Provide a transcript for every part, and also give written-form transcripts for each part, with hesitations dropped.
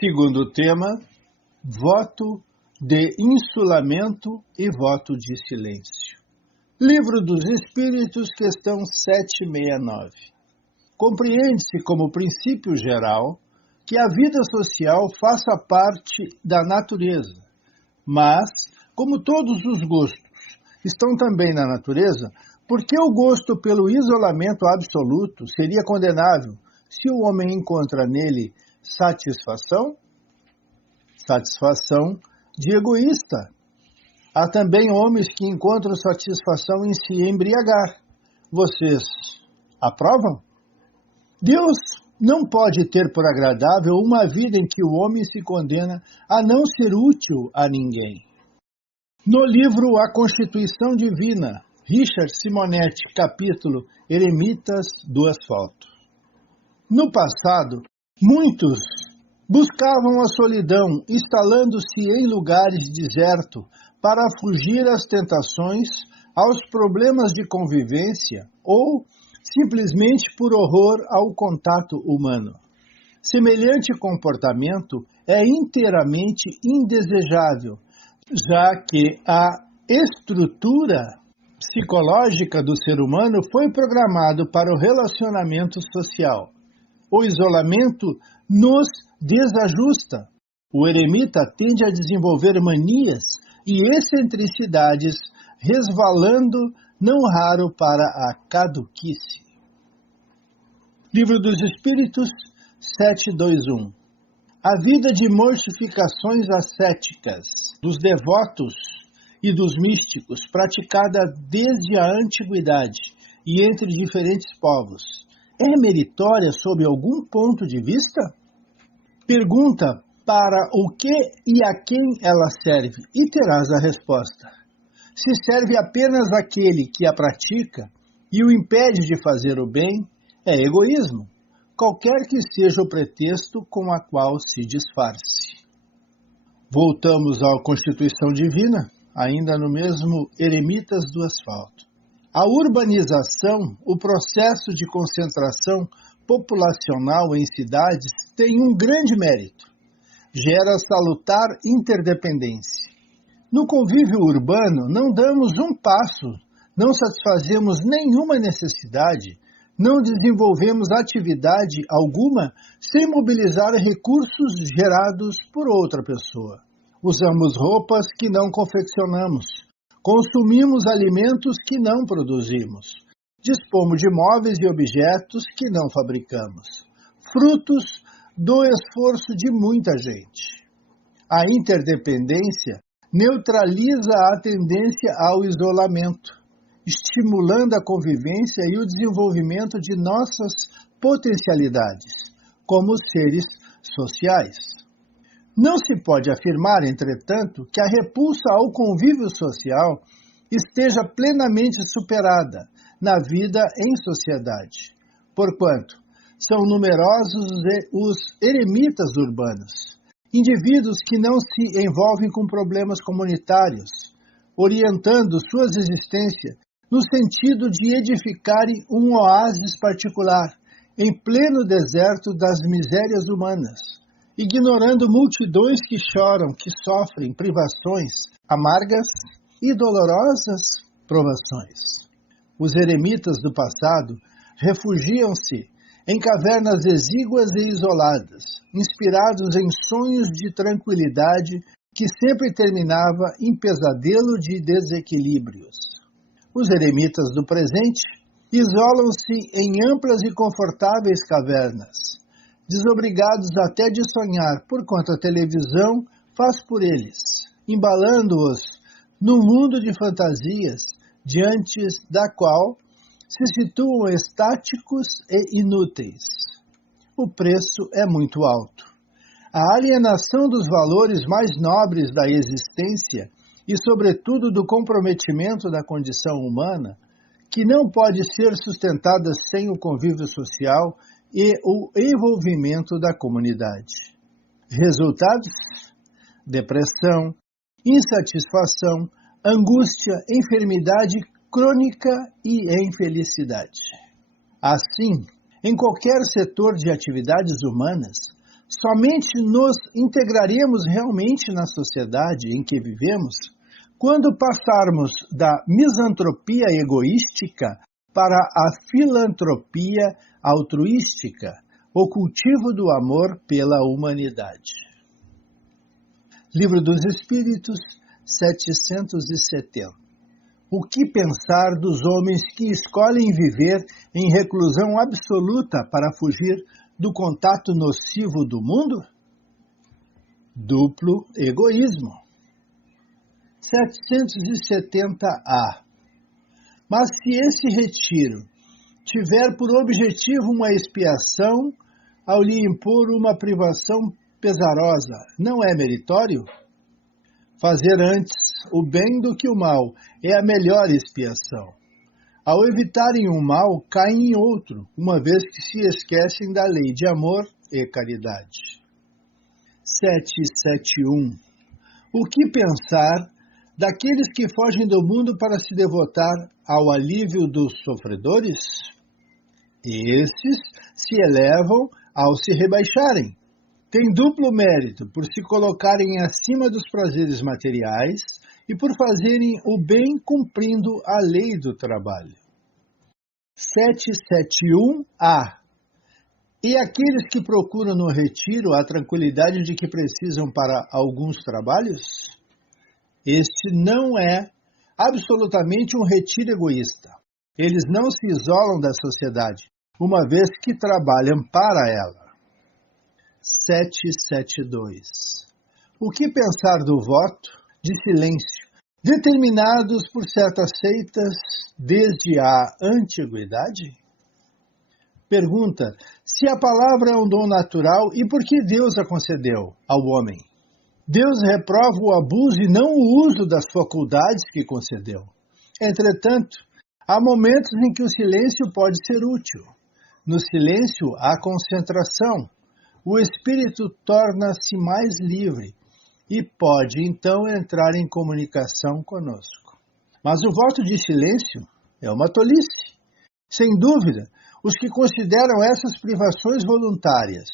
Segundo tema, voto de insulamento e voto de silêncio. Livro dos Espíritos, questão 769. Compreende-se como princípio geral que a vida social faça parte da natureza, mas, como todos os gostos estão também na natureza, por que o gosto pelo isolamento absoluto seria condenável se o homem encontra nele satisfação? Satisfação de egoísta. Há também homens que encontram satisfação em se embriagar. Vocês aprovam? Deus não pode ter por agradável uma vida em que o homem se condena a não ser útil a ninguém. No livro A Constituição Divina, Richard Simonetti, capítulo Eremitas do Asfalto. No passado, muitos buscavam a solidão, instalando-se em lugares desertos para fugir às tentações, aos problemas de convivência ou simplesmente por horror ao contato humano. Semelhante comportamento é inteiramente indesejável, já que a estrutura psicológica do ser humano foi programado para o relacionamento social. O isolamento nos desajusta. O eremita tende a desenvolver manias e excentricidades, resvalando não raro para a caduquice. Livro dos Espíritos 721. A vida de mortificações ascéticas dos devotos e dos místicos, praticada desde a antiguidade e entre diferentes povos, é meritória sob algum ponto de vista? Pergunta para o que e a quem ela serve e terás a resposta. Se serve apenas àquele que a pratica e o impede de fazer o bem, é egoísmo, qualquer que seja o pretexto com a qual se disfarce. Voltamos à Constituição Divina, ainda no mesmo Eremitas do Asfalto. A urbanização, o processo de concentração populacional em cidades, tem um grande mérito. Gera salutar interdependência. No convívio urbano, não damos um passo, não satisfazemos nenhuma necessidade, não desenvolvemos atividade alguma sem mobilizar recursos gerados por outra pessoa. Usamos roupas que não confeccionamos, consumimos alimentos que não produzimos, dispomos de móveis e objetos que não fabricamos, frutos do esforço de muita gente. A interdependência neutraliza a tendência ao isolamento, estimulando a convivência e o desenvolvimento de nossas potencialidades como seres sociais. Não se pode afirmar, entretanto, que a repulsa ao convívio social esteja plenamente superada na vida em sociedade, porquanto são numerosos os eremitas urbanos, indivíduos que não se envolvem com problemas comunitários, orientando suas existências no sentido de edificarem um oásis particular em pleno deserto das misérias humanas, ignorando multidões que choram, que sofrem privações amargas e dolorosas provações. Os eremitas do passado refugiam-se em cavernas exíguas e isoladas, inspirados em sonhos de tranquilidade que sempre terminava em pesadelo de desequilíbrios. Os eremitas do presente isolam-se em amplas e confortáveis cavernas, desobrigados até de sonhar por quanto a televisão faz por eles, embalando-os num mundo de fantasias diante da qual se situam estáticos e inúteis. O preço é muito alto. A alienação dos valores mais nobres da existência e, sobretudo, do comprometimento da condição humana, que não pode ser sustentada sem o convívio social e o envolvimento da comunidade. Resultados? Depressão, insatisfação, angústia, enfermidade crônica e infelicidade. Assim, em qualquer setor de atividades humanas, Somente nos integraremos realmente na sociedade em que vivemos quando passarmos da misantropia egoística para a filantropia altruística, o cultivo do amor pela humanidade. Livro dos Espíritos, 770. O que pensar dos homens que escolhem viver em reclusão absoluta para fugir do contato nocivo do mundo? Duplo egoísmo. 770A. Mas se esse retiro tiver por objetivo uma expiação, ao lhe impor uma privação pesarosa, não é meritório? Fazer antes o bem do que o mal é a melhor expiação. Ao evitarem um mal, caem em outro, uma vez que se esquecem da lei de amor e caridade. 771. O que pensar daqueles que fogem do mundo para se devotar ao alívio dos sofredores? Esses se elevam ao se rebaixarem. Têm duplo mérito por se colocarem acima dos prazeres materiais e por fazerem o bem cumprindo a lei do trabalho. 771A. E aqueles que procuram no retiro a tranquilidade de que precisam para alguns trabalhos? Este não é absolutamente um retiro egoísta. Eles não se isolam da sociedade, uma vez que trabalham para ela. 772. O que pensar do voto de silêncio, determinados por certas seitas desde a antiguidade? Pergunta se a palavra é um dom natural e por que Deus a concedeu ao homem. Deus reprova o abuso e não o uso das faculdades que concedeu. Entretanto, há momentos em que o silêncio pode ser útil. No silêncio há concentração. O espírito torna-se mais livre e pode, então, entrar em comunicação conosco. Mas o voto de silêncio é uma tolice. Sem dúvida, os que consideram essas privações voluntárias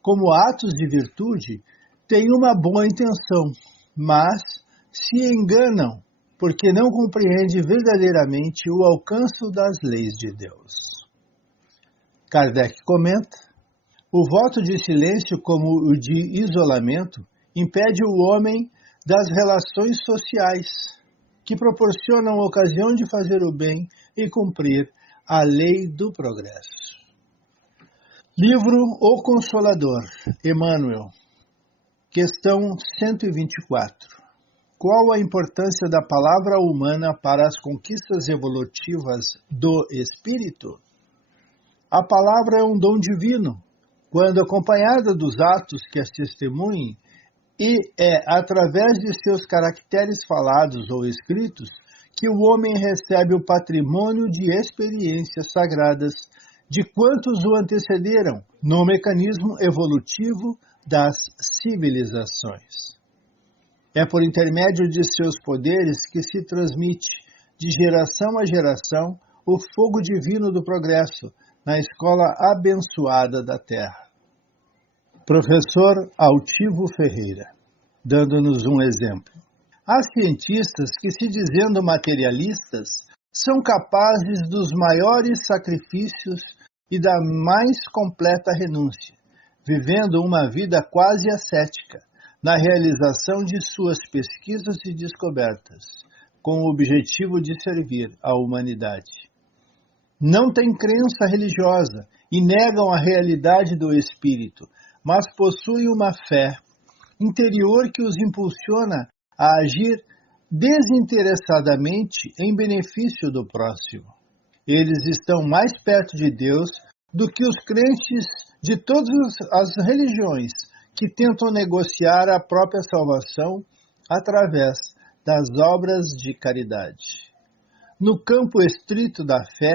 como atos de virtude têm uma boa intenção, mas se enganam porque não compreendem verdadeiramente o alcance das leis de Deus. Kardec comenta: o voto de silêncio, como o de isolamento, impede o homem das relações sociais, que proporcionam ocasião de fazer o bem e cumprir a lei do progresso. Livro O Consolador, Emmanuel. Questão 124. Qual a importância da palavra humana para as conquistas evolutivas do espírito? A palavra é um dom divino, quando acompanhada dos atos que as testemunhem, e é através de seus caracteres falados ou escritos que o homem recebe o patrimônio de experiências sagradas de quantos o antecederam no mecanismo evolutivo das civilizações. É por intermédio de seus poderes que se transmite, de geração a geração, o fogo divino do progresso na escola abençoada da Terra. Professor Altivo Ferreira, dando-nos um exemplo. Há cientistas que, se dizendo materialistas, são capazes dos maiores sacrifícios e da mais completa renúncia, vivendo uma vida quase ascética, na realização de suas pesquisas e descobertas, com o objetivo de servir à humanidade. Não têm crença religiosa e negam a realidade do espírito, mas possuem uma fé interior que os impulsiona a agir desinteressadamente em benefício do próximo. Eles estão mais perto de Deus do que os crentes de todas as religiões que tentam negociar a própria salvação através das obras de caridade. No campo estrito da fé,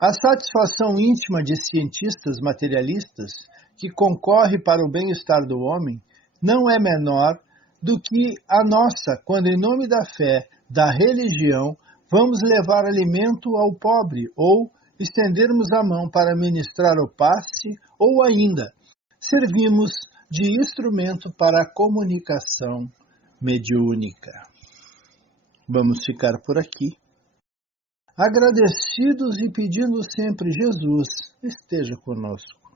a satisfação íntima de cientistas materialistas que concorre para o bem-estar do homem não é menor do que a nossa, quando em nome da fé, da religião, vamos levar alimento ao pobre ou estendermos a mão para ministrar o passe ou ainda servimos de instrumento para a comunicação mediúnica. Vamos ficar por aqui, agradecidos e pedindo sempre: Jesus esteja conosco.